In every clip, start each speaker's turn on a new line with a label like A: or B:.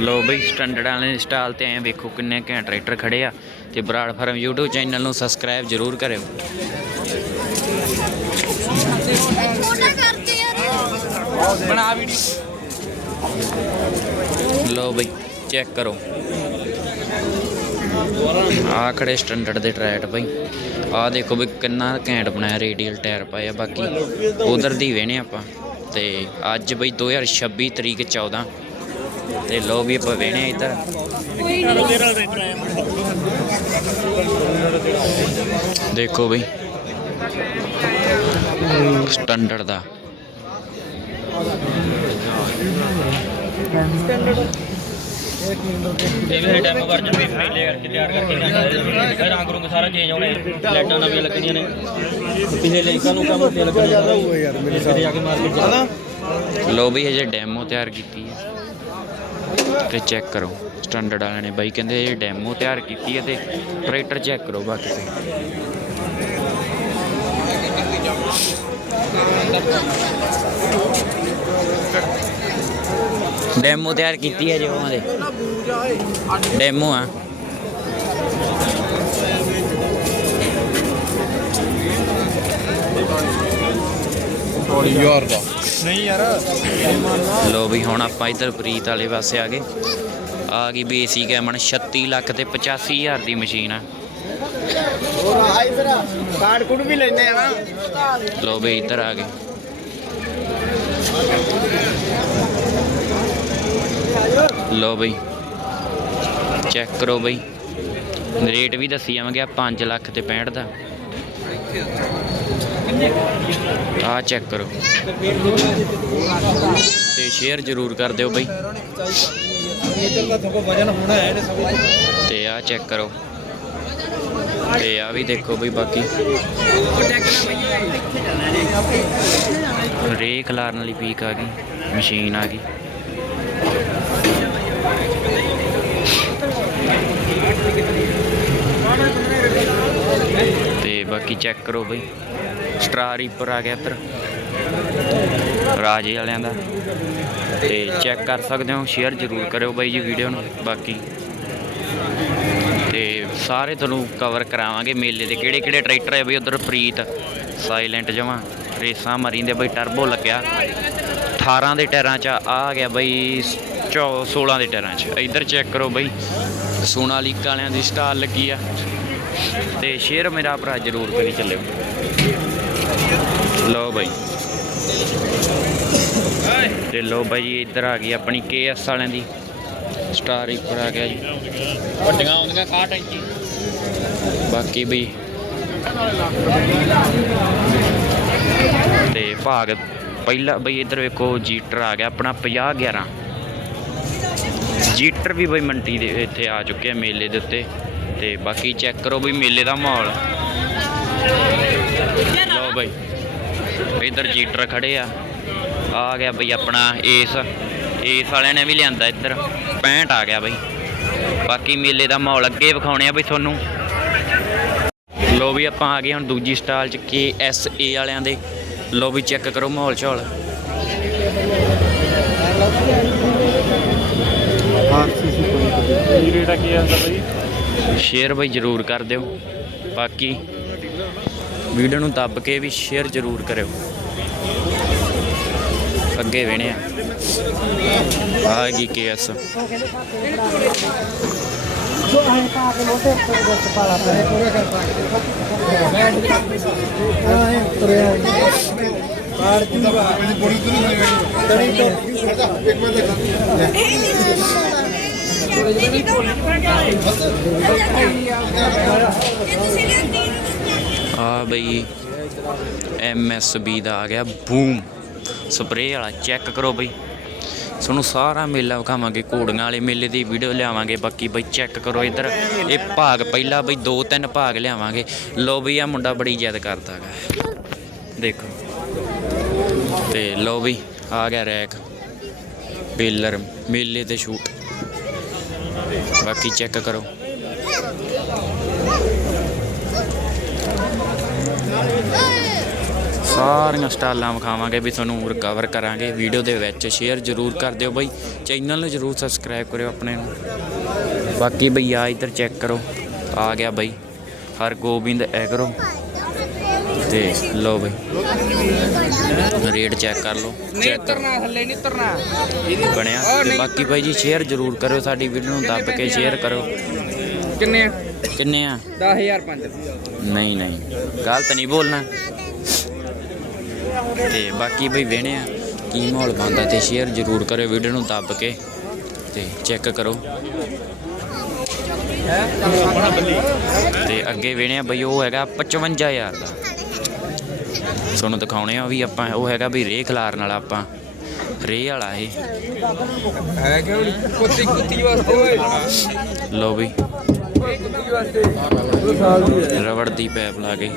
A: ਲੋ ਬਈ, ਸਟੈਂਡਰਡ ਵਾਲੇ ਸਟਾਲ ਤੇ ਐਂ ਵੇਖੋ ਕਿੰਨੇ ਘੈਂਟ ਟਰੈਕਟਰ ਖੜੇ ਆ। ਤੇ ਬਰਾੜ ਫਾਰਮ YouTube ਚੈਨਲ ਨੂੰ ਸਬਸਕ੍ਰਾਈਬ ਜਰੂਰ ਕਰਿਓ।
B: ਛੋਟਾ ਕਰਦੇ
C: ਬਣਾ ਵੀਡੀਓ
A: ਲੋ ਬਈ ਚੈੱਕ ਕਰੋ। ਆ ਖੜੇ ਸਟੈਂਡਰਡ ਦੇ ਟਰੈਟ ਬਈ। ਆ ਦੇਖੋ ਬਈ, ਕਿੰਨਾ ਘੈਂਟ ਬਣਾਇਆ ਰੇਡੀਅਲ ਟਾਇਰ ਪਾਏ ਆ ਬਾਕੀ ਉਧਰ ਦੀ ਵੇਣੇ ਆਪਾਂ। ਤੇ ਅੱਜ ਬਈ 2026 ਤਰੀਕ 14 ਤੇ ਲੋ ਵੀ ਆਪਾਂ ਵੇਣੇ ਇੱਧਰ। ਦੇਖੋ ਬਈ। ਸਟੈਂਡਰਡ ਦਾ।
C: ਇਹ ਵੀ ਡੈਮੋ ਵਰਜਨ ਵੀ ਮੇਲੇ ਕਰਕੇ ਤਿਆਰ ਕਰਕੇ ਰੰਗ ਰੁੰਗ ਸਾਰਾ ਚੇਂਜ ਹੋਣਾ ਹੈ ਲਾਈਟਾਂ ਨਵੀਆਂ ਲੱਗਣੀਆਂ ਨੇ। ਪਿਛਲੇ ਲੈਕਾਂ ਨੂੰ ਕੰਮ ਤੇ ਲੱਗਣਾ ਯਾਰ ਮੇਰੇ ਸਾਰੇ ਜਾ ਕੇ ਮਾਰਕੀਟ ਜਾਣਾ।
A: ਲੋ ਵੀ ਹਜੇ ਡੈਮੋ ਤਿਆਰ ਕੀਤੀ ਹੈ। ਤੇ ਚੈੱਕ ਕਰੋ। ਸਟੈਂਡਰਡ ਵਾਲਿਆਂ ਨੇ ਬਾਈ ਕਹਿੰਦੇ ਇਹ ਡੈਮੋ ਤਿਆਰ ਕੀਤੀ ਹੈ ਤੇ ਟਰੈਕਟਰ ਚੈੱਕ ਕਰੋ ਬਾਕੀ ਤੇ ਡੈਮੋ ਤਿਆਰ ਕੀਤੀ ਹੈ ਜੀ ਉਹਨਾਂ ਦੇ। ਡੈਮੋ ਆ।
D: ਯਾਰ ਦਾ। ਨਹੀਂ ਯਾਰ।
A: ਲੋ ਵੀ ਹੁਣ ਆਪਾਂ ਇਧਰ ਪ੍ਰੀਤ ਵਾਲੇ ਪਾਸੇ ਆ ਗਏ। ਆ ਗਈ ਬੇਸੀ ਕੈਮਨ 36 ਲੱਖ ਤੇ 85 ਹਜ਼ਾਰ ਦੀ ਮਸ਼ੀਨ ਆ।
D: ਹੋਰ ਆ ਇਧਰ ਕਾਰਡ ਕੁੜ ਵੀ ਲੈਣੇ ਆ ਨਾ।
A: ਲੋ ਵੀ ਇੱਧਰ ਆ ਗਏ। ਲੋ ਬਈ। ਚੈੱਕ ਕਰੋ ਬਈ। ਰੇਟ ਵੀ ਦੱਸੀ ਜਾਵਾਂਗੇ ਆ 5 ਲੱਖ ਤੇ 65 ਦਾ। ਆ ਚੈੱਕ ਕਰੋ। ਤੇ ਸ਼ੇਅਰ ਜ਼ਰੂਰ ਕਰ ਦਿਓ ਬਈ।
D: ਇਧਰ
A: ਤੇ ਆ ਚੈੱਕ ਕਰੋ। ਤੇ ਆ ਵੀ ਦੇਖੋ ਬਈ ਬਾਕੀ। ਰੇ ਖਲਾਰਨ ਵਾਲੀ ਪੀਕ ਆ ਗਈ ਮਸ਼ੀਨ ਆ ਗਈ। ਤੇ ਬਾਕੀ ਚੈੱਕ ਕਰੋ ਬਈ। ਸਟਾਰ ਰੀਪਰ ਆ ਗਿਆ ਇੱਧਰ। ਰਾਜੇ ਵਾਲਿਆਂ ਦਾ। ਤੇ ਚੈੱਕ ਕਰ ਸਕਦੇ ਹੋ ਸ਼ੇਅਰ ਜ਼ਰੂਰ ਕਰਿਓ ਬਾਈ ਜੀ ਵੀਡੀਓ ਨੂੰ, ਬਾਕੀ। ਤੇ ਸਾਰੇ ਤੁਹਾਨੂੰ ਕਵਰ ਕਰਾਵਾਂਗੇ ਮੇਲੇ ਦੇ। ਕਿਹੜੇ ਕਿਹੜੇ ਟਰੈਕਟਰ ਹੈ ਬਈ ਉਧਰ ਪ੍ਰੀਤ? ਸਾਇਲੈਂਟ ਜਮਾ। ਰੇਸਾਂ ਮਰੀ ਦੇ ਬਈ ਟਰਬੋ ਲੱਗਿਆ। 18 ਦੇ ਟਾਇਰਾਂ 'ਚ ਆ ਗਿਆ ਬਈ 16 ਦੇ ਟਾਇਰਾਂ 'ਚ। ਇੱਧਰ ਚੈੱਕ ਕਰੋ ਬਈ। ਸੋਨਾਲੀਕਾ ਵਾਲਿਆਂ ਦੀ ਸਟਾਰ ਲੱਗੀ ਆ। ਤੇ ਸ਼ੇਅਰ ਮੇਰਾ ਭਰਾ ਜ਼ਰੂਰ ਕਰੀ ਚੱਲਿਓ। ਲਓ ਬਈ। ਤੇ ਲੋ ਬਾਈ ਇੱਧਰ ਆ ਗਈ ਆਪਣੀ ਕੇਐਸ ਵਾਲਿਆਂ ਦੀ। ਸਟਾਰ ਰੀਪਰ ਆ ਗਿਆ ਜੀ।
C: ਵੱਡੀਆਂ ਆਉਂਦੀਆਂ 61 ਇੰਚੀ
A: ਬਾਕੀ ਵੀ ਤੇ ਭਾਗ ਪਹਿਲਾ ਬਈ ਇੱਧਰ ਵੇਖੋ ਜੀਟਰ ਆ ਗਿਆ ਆਪਣਾ 50 11 ਜੀਟਰ ਵੀ ਬਈ ਮੰਡੀ ਦੇ ਇੱਥੇ ਆ ਚੁੱਕੇ ਆ ਮੇਲੇ ਦੇ ਉੱਤੇ। ਤੇ ਬਾਕੀ ਚੈੱਕ ਕਰੋ ਵੀ ਮੇਲੇ ਦਾ ਮਾਹੌਲ। ਲਓ ਬਈ, ਇੱਧਰ ਜੀਟਰ ਖੜੇ ਆ। ਆ ਗਿਆ ਬਈ ਆਪਣਾ ਏਸ। ਏਸ ਵਾਲਿਆਂ ਨੇ ਵੀ ਲਿਆਂਦਾ ਇੱਧਰ। 65 ਆ ਗਿਆ ਬਈ। ਬਾਕੀ ਮੇਲੇ ਦਾ ਮਾਹੌਲ ਅੱਗੇ ਵਿਖਾਉਣੇ ਆ ਬਈ ਤੁਹਾਨੂੰ। ਲੋ ਵੀ ਆਪਾਂ ਆ ਗਏ ਹੁਣ ਦੂਜੀ ਸਟਾਲ ਚ ਕੇ ਐਸ ਏ ਵਾਲਿਆਂ ਦੇ। ਲੋ ਵੀ ਚੈੱਕ ਕਰੋ ਮਾਹੌਲ ਝੋਲ
D: ਕੀ ਰੇਟ ਆ, ਕੀ ਆਂਦਾ ਬਈ?
A: ਸ਼ੇਅਰ ਬਈ ਜਰੂਰ ਕਰ ਦਿਓ। ਬਾਕੀ ਵੀਡੀਓ ਨੂੰ ਦੱਬ ਕੇ ਵੀ ਸ਼ੇਅਰ ਜਰੂਰ ਕਰਿਓ। ਅੱਗੇ ਵੇਣੇ ਆ ਆ ਗਈ ਕੇ ਐਸ
D: ਕਾਰਡ ਕੀ ਦਾ ਬੜੀ ਦੂਰ ਤੜੀ ਤੋਂ ਇੱਕ ਮਿੰਟ
A: ਆ ਬਈ ਐਮ ਐਸ ਬੀ ਦਾ ਆ ਗਿਆ ਬੂਮ। ਸਪਰੇਅ ਵਾਲਾ ਚੈੱਕ ਕਰੋ ਬਈ। ਤੁਹਾਨੂੰ ਸਾਰਾ ਮੇਲਾ ਵਿਖਾਵਾਂਗੇ, ਘੋੜੀਆਂ ਵਾਲੇ ਮੇਲੇ ਦੀ ਵੀਡੀਓ ਲਿਆਵਾਂਗੇ। ਬਾਕੀ ਬਈ ਚੈੱਕ ਕਰੋ ਇੱਧਰ। ਇਹ ਭਾਗ ਪਹਿਲਾ ਬਈ, ਦੋ ਤਿੰਨ ਭਾਗ ਲਿਆਵਾਂਗੇ। ਲੋ ਵੀ ਆ ਮੁੰਡਾ ਬੜੀ ਜਿੱਦ ਕਰਦਾ ਹੈਗਾ। ਦੇਖੋ। ਤੇ ਲੋ ਵੀ ਆ ਗਿਆ ਰੈਕ। ਬੇਲਰ, ਮੇਲੇ ਤੇ ਸ਼ੂਟ ਬਾਕੀ ਚੈੱਕ ਕਰੋ। ਸਾਰੀਆਂ ਸਟਾਲਾਂ ਵਿਖਾਵਾਂਗੇ ਵੀ ਤੁਹਾਨੂੰ ਰਿਕਵਰ ਕਰਾਂਗੇ। ਵੀਡੀਓ ਦੇ ਵਿੱਚ ਸ਼ੇਅਰ ਜ਼ਰੂਰ ਕਰ ਦਿਓ ਬਈ। ਚੈਨਲ ਨੂੰ ਜ਼ਰੂਰ ਸਬਸਕ੍ਰਾਈਬ ਕਰਿਓ ਆਪਣੇ ਨੂੰ। ਬਾਕੀ ਬਈ ਆ ਇੱਧਰ ਚੈੱਕ ਕਰੋ। ਆ ਗਿਆ ਬਈ। ਹਰ ਗੋਬਿੰਦ ਐਗਰੋ ਤੇ ਲੋ ਬਈ। ਰੇਟ ਚੈੱਕ ਕਰ ਲਓ। ਚੈੱਕ ਕਰੋ
C: ਥੱਲੇ ਨਹੀਂ ਤਰਨਾ
A: ਬਣਿਆ। ਤੇ ਬਾਕੀ ਭਾਈ ਜੀ ਸ਼ੇਅਰ ਜ਼ਰੂਰ ਕਰਿਓ ਸਾਡੀ ਵੀਡੀਓ ਨੂੰ ਦੱਬ ਕੇ ਸ਼ੇਅਰ ਕਰੋ
C: ਕਿੰਨੇ
A: ਕਿੰਨੇ ਆ?
C: 10005
A: ਨਹੀਂ ਨਹੀਂ। ਗਲਤ ਨਹੀਂ ਬੋਲਣਾ। ਤੇ ਬਾਕੀ ਬਈ ਵੇਣੇ ਆ। ਕੀ ਮਾਹੌਲ ਬੰਦਾ ਤੇ ਸ਼ੇਅਰ ਜ਼ਰੂਰ ਕਰਿਓ ਵੀਡੀਓ ਨੂੰ ਦੱਬ ਕੇ। ਤੇ ਚੈੱਕ ਕਰੋ। ਤੇ ਅੱਗੇ ਵੇਣੇ ਆ ਬਈ ਉਹ ਹੈਗਾ 55000 ਦਾ। ਤੁਹਾਨੂੰ ਦਿਖਾਉਣੇ ਆ ਵੀ ਆਪਾਂ ਉਹ ਹੈਗਾ ਵੀ ਰੇ ਖਲਾਰਨ ਵਾਲਾ ਆਪਾਂ। ਰੇ ਵਾਲਾ ਇਹ।
C: ਹੈ ਕਿਉਂ ਕੁੱਤੀ ਕੁੱਤੀ ਵਾਸਤੇ ਓਏ
A: ਲੋ ਵੀ।
C: ਕੁੱਤੀ ਵਾਸਤੇ
A: ਰਬੜ ਦੀ ਪੈਪ ਲਾ ਕੇ।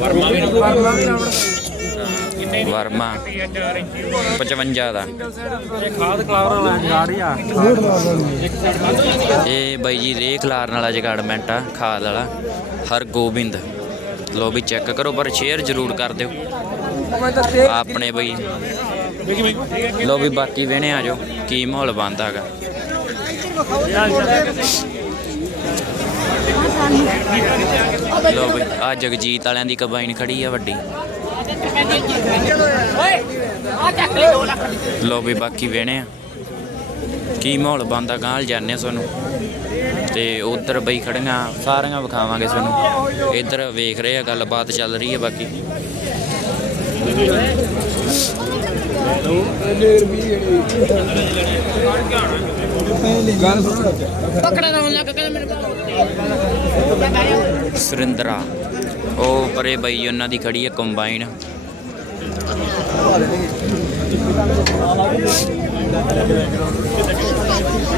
C: ਵਰਮਾ ਵੀ
A: ਵਰਮਾ 55 ਦਾ।
C: ਖਾਦ ਕਲਾਵਰ ਵਾਲਾ ਗਾੜੀ ਆ।
A: ਇਹ ਬਾਈ ਜੀ ਰੇ ਖਲਾਰਨ ਵਾਲਾ ਜਗਾੜਮੈਂਟ ਆ ਖਾਦ ਵਾਲਾ। ਹਰ ਗੋਬਿੰਦ ਲੋ ਵੀ ਚੈੱਕ ਕਰੋ ਪਰ ਸ਼ੇਅਰ ਜ਼ਰੂਰ ਕਰ ਦਿਓ। ਆਪਣੇ ਬਈ। ਲੋ ਵੀ ਬਾਕੀ ਵੇਣੇ ਆ ਜਾਓ, ਕੀ ਮਾਹੌਲ ਬਣਦਾ ਹੈਗਾ। ਲੋ ਬਈ ਆ ਜਗਜੀਤ ਵਾਲਿਆਂ ਦੀ ਕੰਬਾਈਨ ਖੜੀ ਆ ਵੱਡੀ। ਲੋ ਵੀ ਬਾਕੀ ਵੇਣੇ ਆ। ਕੀ ਮਾਹੌਲ ਬਣਦਾ ਗਾਂਲ ਜਾਂਦੇ ਆ ਤੁਹਾਨੂੰ। ਤੇ ਉਧਰ ਬਈ ਖੜੀਆਂ ਸਾਰੀਆਂ ਵਿਖਾਵਾਂਗੇ ਤੁਹਾਨੂੰ। ਇੱਧਰ ਵੇਖ ਰਹੇ ਆ ਗੱਲਬਾਤ ਚੱਲ ਰਹੀ ਹੈ ਬਾਕੀ। ਸੁਰਿੰਦਰਾ ਉਹ ਪਰੇ ਬਈ ਉਹਨਾਂ ਦੀ ਖੜੀ ਹੈ ਕੰਬਾਈਨ।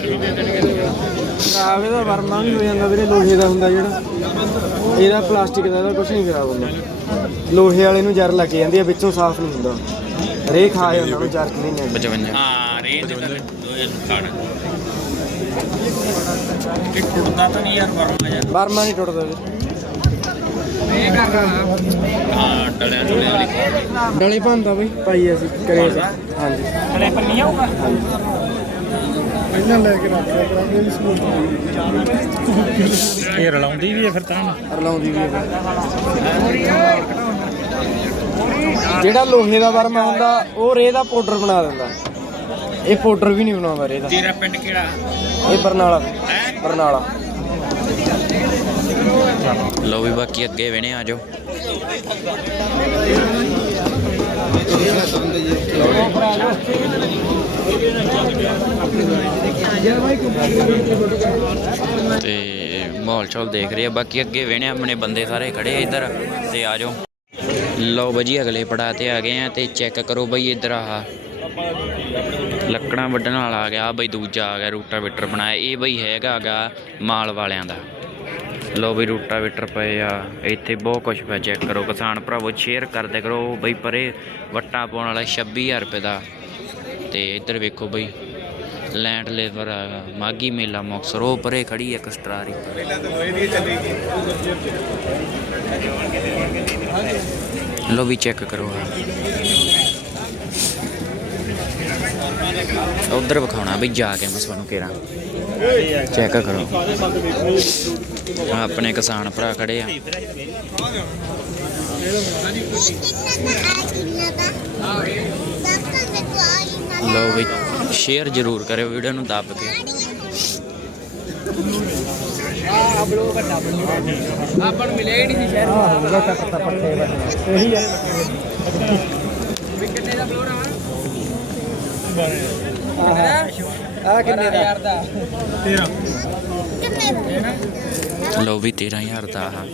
E: ਖਰਾਬ ਇਹਦਾ ਵਰਮਾ ਵੀ ਹੋ ਜਾਂਦਾ ਵੀਰੇ ਲੋਹੇ ਦਾ ਹੁੰਦਾ ਜਿਹੜਾ। ਇਹਦਾ ਪਲਾਸਟਿਕ ਦਾ ਇਹਦਾ ਕੁਝ ਨਹੀਂ ਖਰਾਬ ਹੁੰਦਾ। ਲੋਹੇ ਵਾਲੇ ਨੂੰ ਜਰ ਲੱਗ ਜਾਂਦੀ ਆ ਵਿੱਚੋਂ ਸਾਫ਼ ਨਹੀਂ ਹੁੰਦਾ। ਰੇ ਖਾ ਜਾਂਦਾ ਉਹਨੂੰ ਜਰ ਨਹੀਂ ਜਾਂਦੀ
A: 55
C: ਹਾਂ ਰੇ ਦੇ ਦੋਏ ਖਾਣ ਕਿ ਟੁੱਟਦਾ ਤਾਂ ਨਹੀਂ ਯਾਰ ਵਰਮਾ ਯਾਰ।
E: ਵਰਮਾ ਨਹੀਂ ਟੁੱਟਦਾ ਵੀਰੇ।
C: ਇਹ ਹਾਂ ਡਲਿਆਂ ਡੁਲਿਆਂ ਵਾਲੀ
E: ਡਲੇ ਭੰਦਾ ਬਈ। ਪਾਈ ਅਸੀਂ ਕਰੇ। ਹਾਂਜੀ।
C: ਡਲੇ ਪਰ ਨਹੀਂ ਆਊਗਾ
D: ਪਹਿਲਾਂ ਲੈ ਕੇ ਰੱਖ ਲਿਆ ਕਰਾਂਗੇ ਵੀ ਸਕੂਲ
C: ਇਹ ਰਲਾਉਂਦੀ ਵੀ ਹੈ ਫਿਰ ਤਾਂ।
E: ਰਲਾਉਂਦੀ ਵੀ ਹੈ ਜਿਹੜਾ ਲੋਹੇ ਦਾ ਵਰਮਾ ਹੁੰਦਾ ਉਹ ਰੇ ਦਾ ਪਾਊਡਰ ਬਣਾ ਦਿੰਦਾ। ਇਹ ਪਾਊਡਰ ਵੀ ਨਹੀਂ ਬਣਾਉਂਦਾ ਰੇ ਦਾ।
C: ਤੇਰਾ ਪਿੰਡ ਕਿਹੜਾ?
E: ਇਹ ਬਰਨਾਲਾ। ਬਰਨਾਲਾ।
A: ਲਓ ਵੀ ਬਾਕੀ ਅੱਗੇ ਵੇਣੇ, ਆ ਜਾਓ। ਤੇ ਮਾਹੌਲ ਚੌਲ ਦੇਖ ਰਹੇ ਆ, ਬਾਕੀ ਅੱਗੇ ਵੇਣੇ, ਆਪਣੇ ਬੰਦੇ ਸਾਰੇ ਖੜੇ ਆ ਇੱਧਰ, ਤੇ ਆ ਜਾਓ। ਲਓ ਬਾਜੀ, ਅਗਲੇ ਪੜਾ ਤੇ ਆ ਗਏ ਆ, ਤੇ ਚੈੱਕ ਕਰੋ ਬਈ ਇੱਧਰ ਆਹ। ਲੱਕੜਾਂ ਵੱਢਣ ਵਾਲਾ ਆ ਗਿਆ ਬਈ ਦੂਜਾ ਆ ਗਿਆ, ਰੂਟਾਵੇਟਰ ਬਣਾਇਆ, ਇਹ ਬਈ ਹੈਗਾ ਗਾ ਮਾਲ ਵਾਲਿਆਂ ਦਾ। ਲੋ ਵੀ ਰੂਟਾ ਵੇਟਰ ਪਏ ਆ, ਇੱਥੇ ਬਹੁਤ ਕੁਝ ਪਿਆ ਚੈੱਕ ਕਰੋ, ਕਿਸਾਨ ਭਰਾਵੋ ਸ਼ੇਅਰ ਕਰਦੇ ਕਰੋ ਬਈ ਪਰੇ ਵੱਟਾ ਪਾਉਣ ਵਾਲਾ 26000 ਰੁਪਏ ਦਾ। ਤੇ ਇੱਧਰ ਵੇਖੋ ਬਈ ਲੈਂਡ ਲੇਬਰ ਆ ਮਾਗੀ ਮੇਲਾ ਮੁਕਤਸਰ, ਉਹ ਪਰੇ ਖੜੀ ਇੱਕ ਸਟਰਾਰੀ। ਲੋ ਵੀ ਚੈੱਕ ਕਰੋ ਆ। ਉਧਰ ਵਿਖਾਉਣਾ ਬਈ, ਜਾ ਕੇ ਮੈਂ ਤੁਹਾਨੂੰ ਕਿਹੜਾ ਚੈੱਕ ਕਰੋ। ਆਹ ਆਪਣੇ ਕਿਸਾਨ ਭਰਾ ਖੜੇ ਆ। ਲੋ ਵੀ ਸ਼ੇਅਰ ਜ਼ਰੂਰ ਕਰਿਓ ਵੀਡੀਓ ਨੂੰ ਦੱਬ ਕੇ।
C: ਆਪਾਂ ਨੂੰ ਮਿਲਿਆ ਨਹੀਂ ਸੀ ਸ਼ਹਿਰ
E: ਇਹੀ ਹੈ।
C: ਵੀ ਦਾ ਫਲੋਰ ਆ
E: ਆ ਕਿੰਨੇ ਦਾ?
C: ਯਾਰ ਦਾ।
B: ਕਿੰਨੇ ਦਾ
A: ਲਓ ਵੀ 13000 ਦਾ ਆ।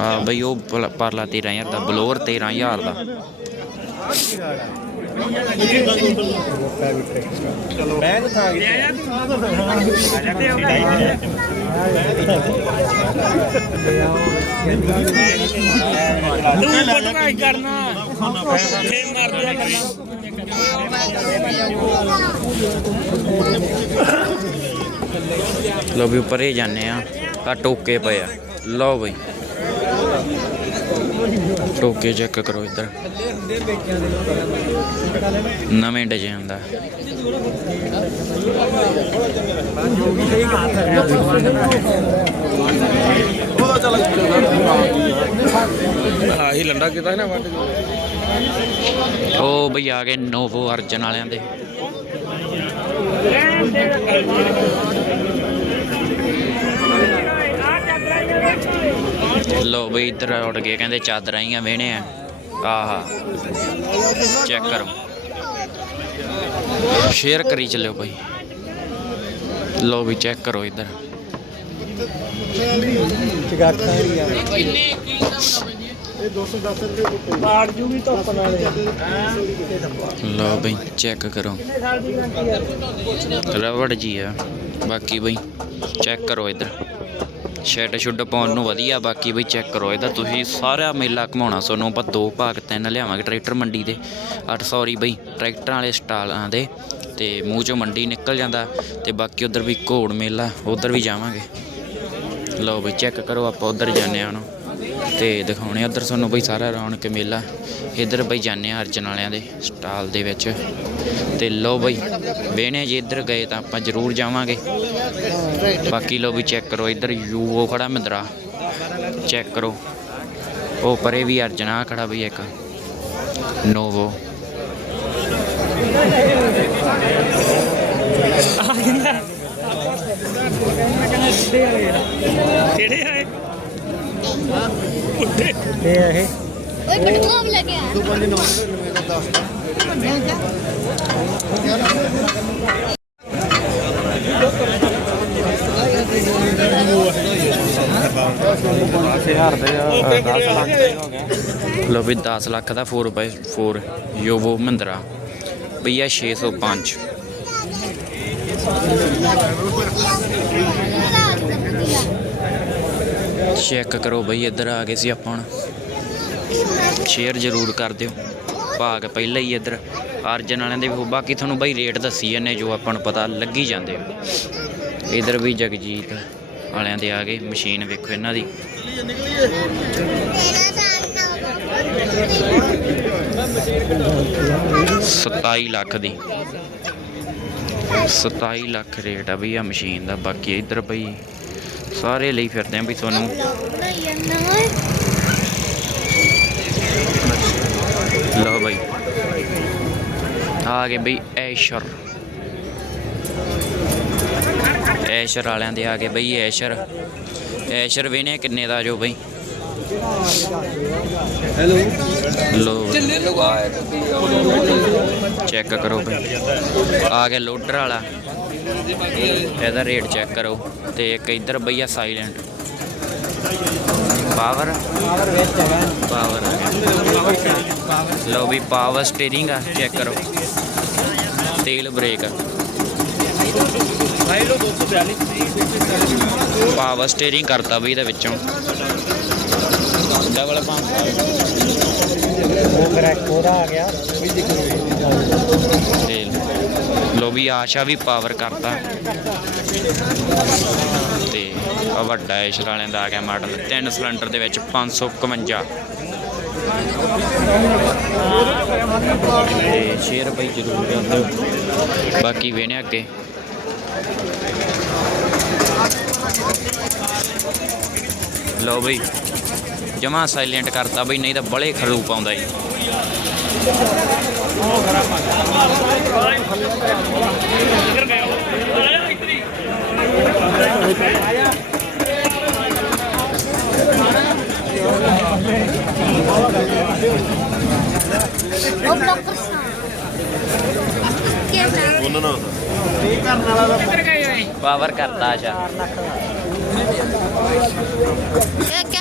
A: ਹਾਂ ਬਈ ਉਹ ਪਰਲਾ 13000 ਦਾ ਬਲੋਰ 13000 ਦਾ।
E: ਬੈਗ ਥਾ ਗਿਆ
B: ਤੂੰ ਫੋਟੋ ਕਰਨਾ ਫੇਰ ਮਾਰ ਦਿਆ
A: ਲਓ ਵੀ ਉੱਪਰ ਹੀ ਜਾਂਦੇ ਆ। ਆ ਟੋਕੇ ਪਏ ਆ। ਲਓ ਬਈ। ਟੋਕੇ ਚੈੱਕ ਕਰੋ ਇੱਧਰ। ਨਵੇਂ ਡਿਜ਼ਾਈਨ ਦਾ।
C: ਆਹੀ ਲੰਡਾ ਕੀਤਾ ਨਾ ਵੱਟ
A: ਉਹ ਬਈ ਆ ਗਏ ਨੋਵੋ ਅਰਜਨ ਵਾਲਿਆਂ ਦੇ। ਲੋ ਬਈ, ਇੱਧਰ ਉੱਡ ਗਏ, ਕਹਿੰਦੇ ਚਾਦਰਾਂ ਹੀ ਆ ਵੇਣੇ ਆ। ਆਹਾ ਚੈੱਕ ਕਰੋ। ਸ਼ੇਅਰ ਕਰੀ ਚੱਲਿਓ ਬਈ। ਲੋ ਵੀ ਚੈੱਕ ਕਰੋ ਇੱਧਰ।
E: ਚਗਾਟਾਂ ਹੀ ਆ
B: ਪਾੜ ਜੂ ਵੀ ਧੁੱਪ ਨਾਲੇ
A: ਲਓ ਬਈ ਚੈੱਕ ਕਰੋ। ਰਬੜ ਜੀ ਆ। ਬਾਕੀ ਬਈ ਚੈੱਕ ਕਰੋ ਇੱਧਰ। ਸ਼ੈੱਡ ਸ਼ੁੱਡ ਪਾਉਣ ਨੂੰ ਵਧੀਆ, ਬਾਕੀ ਬਈ ਚੈੱਕ ਕਰੋ ਇਹਦਾ। ਤੁਸੀਂ ਸਾਰਾ ਮੇਲਾ ਘਮਾਉਣਾ ਤੁਹਾਨੂੰ ਆਪਾਂ ਦੋ ਭਾਗ, ਤਿੰਨ ਲਿਆਵਾਂਗੇ ਟਰੈਕਟਰ ਮੰਡੀ ਦੇ। ਅੱਠ ਸੌਰੀ ਬਈ ਟਰੈਕਟਰਾਂ ਵਾਲੇ ਸਟਾਲਾਂ ਦੇ, ਤੇ ਮੂੰਹ ਚੋਂ ਮੰਡੀ ਨਿਕਲ ਜਾਂਦਾ, ਤੇ ਬਾਕੀ ਉਧਰ ਵੀ ਘੋੜ ਮੇਲਾ, ਉਧਰ ਵੀ ਜਾਵਾਂਗੇ। ਲਓ ਬਈ ਚੈੱਕ ਕਰੋ ਆਪਾਂ ਉਧਰ ਜਾਂਦੇ ਆ ਉਹਨੂੰ ਤੇ ਦਿਖਾਉਣੇ ਉਧਰ ਤੁਹਾਨੂੰ ਬਈ ਸਾਰਾ ਰੌਣਕ ਮੇਲਾ। ਇੱਧਰ ਬਈ ਜਾਂਦੇ ਆ ਅਰਜਨ ਵਾਲਿਆਂ ਦੇ ਸਟਾਲ ਦੇ ਵਿੱਚ। ਤੇ ਲਓ ਬਈ ਵੇਣੇ ਜੇ ਇੱਧਰ ਗਏ ਤਾਂ ਆਪਾਂ ਜ਼ਰੂਰ ਜਾਵਾਂਗੇ। ਬਾਕੀ ਲਓ ਵੀ ਚੈੱਕ ਕਰੋ, ਇੱਧਰ ਯੂਓ ਖੜਾ ਮਿੰਦਰਾ। ਚੈੱਕ ਕਰੋ। ਉਹ ਪਰੇ ਵੀ ਅਰਜਨਾ ਖੜਾ ਬਈ ਇੱਕ। ਨੋਵੋ।
B: ਕਿਹੜੇ ਆਏ
E: ਇਹ ਆ ਇਹ।
F: ਓਏ ਕਟੂਆ ਲੈ
E: ਦੇ 10 ਲੱਖ ਦੇ ਹੋ ਗਿਆ
A: ਲਓ ਵੀ 10 ਲੱਖ ਦਾ 4x4 ਯੋਵੋ ਮਹਿੰਦਰਾ ਭਈਆ 605 ਚੈੱਕ ਕਰੋ ਬਈ, ਇੱਧਰ ਆ ਗਏ ਸੀ ਆਪਾਂ ਹੁਣ। ਸ਼ੇਅਰ ਜ਼ਰੂਰ ਕਰ ਦਿਓ। ਭਾਗ ਪਹਿਲਾਂ ਹੀ ਇੱਧਰ। ਅਰਜਨ ਵਾਲਿਆਂ ਦੇ ਵੀ ਹੋ, ਬਾਕੀ ਤੁਹਾਨੂੰ ਬਈ ਰੇਟ ਦੱਸੀ ਜਾਂਦੇ ਜੋ ਆਪਾਂ ਨੂੰ ਪਤਾ ਲੱਗੀ ਜਾਂਦੇ ਇੱਧਰ ਵੀ ਜਗਜੀਤ ਵਾਲਿਆਂ ਦੇ ਆ ਗਏ ਮਸ਼ੀਨ ਵੇਖੋ ਇਹਨਾਂ ਦੀ। ਸਤਾਈ ਲੱਖ ਦੀ। 27 ਲੱਖ ਰੇਟ ਆ ਬਈ ਆ ਮਸ਼ੀਨ ਦਾ। ਬਾਕੀ ਇੱਧਰ ਬਈ ਸਾਰੇ ਲਈ ਫਿਰਦੇ ਆ ਬਈ ਤੁਹਾਨੂੰ ਲਓ ਬਈ। ਆ ਗਏ ਬਈ ਐਸ਼ਰ। ਐਸ਼ਰ ਵਾਲਿਆਂ ਦੇ ਆ ਗਏ ਬਈ ਐਸ਼ਰ। ਐਸ਼ਰ ਵੇਨੇ ਕਿੰਨੇ ਦਾ ਜੋ ਬਈ?
E: ਹੈਲੋ।
A: ਲੋ ਚੈੱਕ ਕਰੋ ਬਈ। ਆ ਗਿਆ ਲੋਡਰ ਵਾਲਾ। ਇਹਦਾ ਰੇਟ ਚੈੱਕ ਕਰੋ ਤੇ ਇੱਕ ਇੱਧਰ ਬਈਆ ਸਾਇਲੈਂਟ ਪਾਵਰ
E: ਪਾਵਰ ਵਿੱਚ ਹੈਗਾ
A: ਪਾਵਰ ਲਓ ਵੀ ਪਾਵਰ ਸਟੀਅਰਿੰਗ ਆ, ਚੈੱਕ ਕਰੋ। ਤੇਲ ਬ੍ਰੇਕ ਪਾਵਰ ਸਟੀਅਰਿੰਗ ਕਰਤਾ ਬਈ ਇਹਦੇ ਵਿੱਚੋਂ। ਡਬਲ ਪੰਪ
E: ਉਹ ਕਰੈਕ ਉਹਦਾ ਆ ਗਿਆ।
A: ਤੇ ਲੋ ਵੀ ਆਸ਼ਾ, ਵੀ ਪਾਵਰ ਕਰਤਾ। ਤੇ ਆ ਵੱਡਾ ਐਸ਼ਰ ਵਾਲਿਆਂ ਦਾ ਆ ਗਿਆ ਮਾਡਲ ਤਿੰਨ ਸਿਲੰਡਰ ਦੇ ਵਿੱਚ 551 ਤੇ ਸ਼ੇਅਰ ਬਈ ਜ਼ਰੂਰ ਕਰ ਦਿਓ। ਬਾਕੀ ਵੇਣੇ ਅੱਗੇ। ਲਓ ਬਈ, ਜਮਾ ਸਾਇਲੈਂਟ ਕਰਤਾ ਬਈ, ਨਹੀਂ ਤਾਂ ਬੜੇ ਖਰੂਪ ਆਉਂਦਾ ਜੀ।
F: ਉਹ ਡਾਕਟਰ ਸਾਹਿਬ।
D: ਉਹਨਾਂ ਨਾਲ
E: ਇਹ ਕਰਨ ਵਾਲਾ ਦਾ
A: ਪਾਵਰ ਕਰਤਾ ਆਸ਼ਾ।
F: ਇਹ ਕੈਮਰਾਮੈਨ ਹੈ ਬਾਈ